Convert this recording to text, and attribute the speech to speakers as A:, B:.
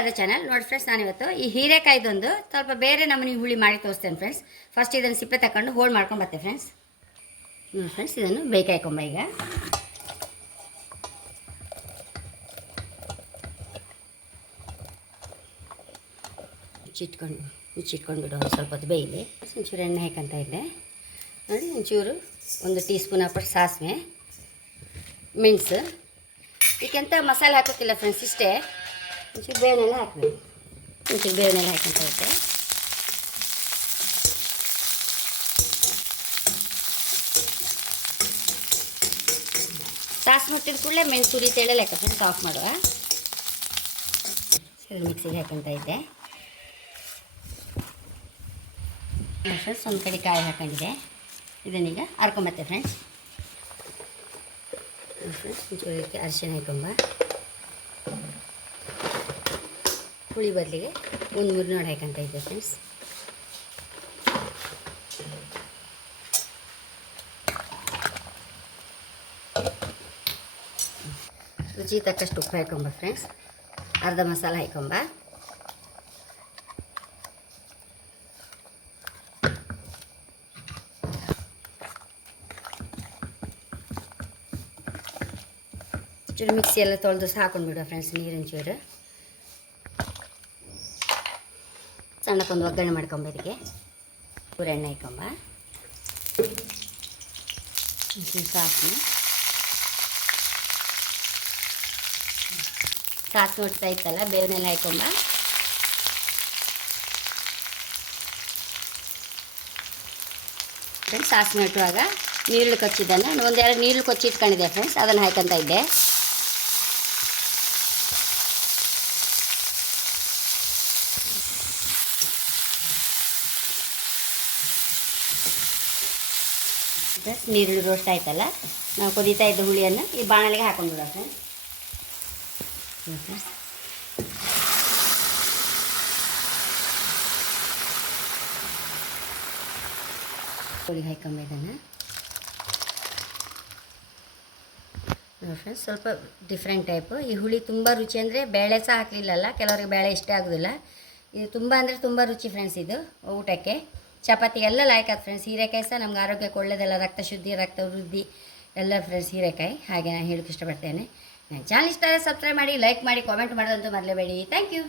A: ಯಾರಾದ್ರೂ ಚಾನಲ್ ನೋಡಿ ಫ್ರೆಂಡ್ಸ್ ನಾನಿವತ್ತು ಈ ಹೀರೆಕಾಯ್ದೊಂದು ಸ್ವಲ್ಪ ಬೇರೆ ನಮ್ಮನೆ ಹುಳಿ ಮಾಡಿ ತೋರಿಸ್ತೇನೆ ಫ್ರೆಂಡ್ಸ್ ಫಸ್ಟ್ ಇದನ್ನು ಸಿಪ್ಪೆ ತಗೊಂಡು ಹೋಲ್ಡ್ ಮಾಡ್ಕೊಂಡು ಬರ್ತೆ ಫ್ರೆಂಡ್ಸ್ ನೋಡಿ ಫ್ರೆಂಡ್ಸ್ ಇದನ್ನು ಬೇಕಾಯ್ಕೊಂಬ ಈಗ. ಮುಚ್ಚಿಟ್ಕೊಂಡು ಮುಚ್ಚಿಟ್ಕೊಂಡು ಬಿಡು, ಒಂದು ಸ್ವಲ್ಪ ಹೊತ್ತು ಬೇಯಿದೆ ಒಂಚೂರು ಎಣ್ಣೆ ಹಾಕಂತ ಇದ್ದೆ. ನೋಡಿ, ಒಂಚೂರು ಒಂದು ಟೀ ಸ್ಪೂನ್ ಹಾಕ್ಬಿಟ್ಟು ಸಾಸಿವೆ, ಮೆಣಸು. ಇದಕ್ಕೆಂತ ಮಸಾಲೆ ಹಾಕೋಕ್ಕಿಲ್ಲ ಫ್ರೆಂಡ್ಸ್ ಇಷ್ಟೇ. ಒಂಚೂರು ಬೇವನೆಲ್ಲ ಹಾಕಬೇಕು. ಒಂಚೂರು ಬೇವನೆಲ್ಲ ಹಾಕಂತ ಇದ್ದೆ ಸಾಸಿವೆ ಮುಟ್ಟಿದ ಕೂಡಲೇ ಮೆಣಸು ತೇಳೆ ಲೆಕ್ಕ ಫ್ರೆಂಡ್ಸ್ ಆಫ್ ಮಾಡುವ. ಮಿಕ್ಸಿಗೆ ಹಾಕಂತ ಇದ್ದೆ. ಫ್ರೆಂಡ್ಸ್ ಒಂದು ಕಡೆ ಕಾಯಿ ಹಾಕೊಂಡಿದೆ ಇದನ್ನೀಗ ಹರ್ಕೊಂಬತ್ತೆ ಫ್ರೆಂಡ್ಸ್ ಫ್ರೆಂಡ್ಸ್ ಇದಕ್ಕೆ ಅರಿಶಿಣ ಹಾಕೊಂಬ. ಹುಳಿ ಬದಲಿಗೆ ಒಂದು ಮೂರು ನೋಡಿ ಹಾಕಂತ ಇದ್ದೆ ಫ್ರೆಂಡ್ಸ್ ರುಚಿ ತಕ್ಕಷ್ಟು ಉಪ್ಪು ಹಾಕೊಂಬ ಫ್ರೆಂಡ್ಸ್ ಅರ್ಧ ಮಸಾಲೆ ಹಾಕೊಂಬ ಚೂರು ಮಿಕ್ಸಿ ಎಲ್ಲ ತೊಳೆದು ಹಾಕೊಂಡ್ಬಿಡುವ ಫ್ರೆಂಡ್ಸ್ ನೀರಿನ ಚೂರು. ಸಣ್ಣಕ್ಕೊಂದು ಒಗ್ಗರಣೆ ಮಾಡ್ಕೊಂಬ ಇದಕ್ಕೆ. ಪೂರಿ ಎಣ್ಣೆ ಹಾಕೊಂಬ. ಸಾಸಿ ಸಾಸಿವೆ ನೋಡ್ತಾ ಇತ್ತಲ್ಲ, ಬೇವನೆಲ್ಲ ಹಾಕೊಂಬ. ಫ್ರೆಂಡ್ಸ್ ಸಾಸಿವೆ ನೆಟ್ಟುವಾಗ ನೀರುಳ್ಳಿ ಕೊಚ್ಚಿದ್ದನ್ನು ನಾನು ಒಂದೆರಡು ನೀರುಳ್ಳಿ ಕೊಚ್ಚಿ ಇಟ್ಕೊಂಡಿದ್ದೆ ಫ್ರೆಂಡ್ಸ್ ಅದನ್ನು ಹಾಕಂತ ಇದ್ದೆ. ಫ್ರೆಂಡ್ಸ್ ನೀರುಳ್ಳಿ ರೋಸ್ಟ್ ಆಯ್ತಲ್ಲ? ನಾವು ಕುದೀತಾ ಇದ್ದ ಹುಳಿಯನ್ನು ಈ ಬಾಣಲೆಗೆ ಹಾಕೊಂಡು ಬಿಡೋಣ ಫ್ರೆಂಡ್ ಫ್ರೆಂಡ್ಸ್ ಹುಳಿ ಹಾಕೊಂಬ ಇದನ್ನು. ನೋಡಿ ಫ್ರೆಂಡ್ಸ್ ಸ್ವಲ್ಪ ಡಿಫ್ರೆಂಟ್ ಟೈಪು ಈ ಹುಳಿ ತುಂಬ ರುಚಿ ಅಂದರೆ ಬೇಳೆ ಸಹ ಹಾಕಲಿಲ್ಲಲ್ಲ, ಕೆಲವರಿಗೆ ಬೇಳೆ ಇಷ್ಟ ಆಗೋದಿಲ್ಲ. ಇದು ತುಂಬ ಅಂದರೆ ತುಂಬ ರುಚಿ ಫ್ರೆಂಡ್ಸ್ ಇದು, ಊಟಕ್ಕೆ. ಚಪಾತಿ ಎಲ್ಲ ಲಾಯ್ಕ್ ಆಯ್ತು ಫ್ರೆಂಡ್ಸ್ ಹೀರೆಕಾಯಿ ಸಹ ನಮ್ಗೆ ಆರೋಗ್ಯಕ್ಕೆ ಒಳ್ಳೆಯದಲ್ಲ ರಕ್ತ ಶುದ್ಧಿ, ರಕ್ತ ವೃದ್ಧಿ ಎಲ್ಲ ಫ್ರೆಂಡ್ಸ್ ಹೀರೆಕಾಯಿ. ಹಾಗೆ ನಾನು ಹೇಳೋಕ್ಕೆ ಇಷ್ಟಪಡ್ತೇನೆ. ನನ್ನ ಚಾನಲ್ ಇಷ್ಟ ಆದರೆ ಸಬ್ಸ್ಕ್ರೈಬ್ ಮಾಡಿ ಲೈಕ್ ಮಾಡಿ ಕಾಮೆಂಟ್ ಮಾಡೋದಂತೂ ಮರಲೇಬೇಡಿ ಥ್ಯಾಂಕ್ ಯು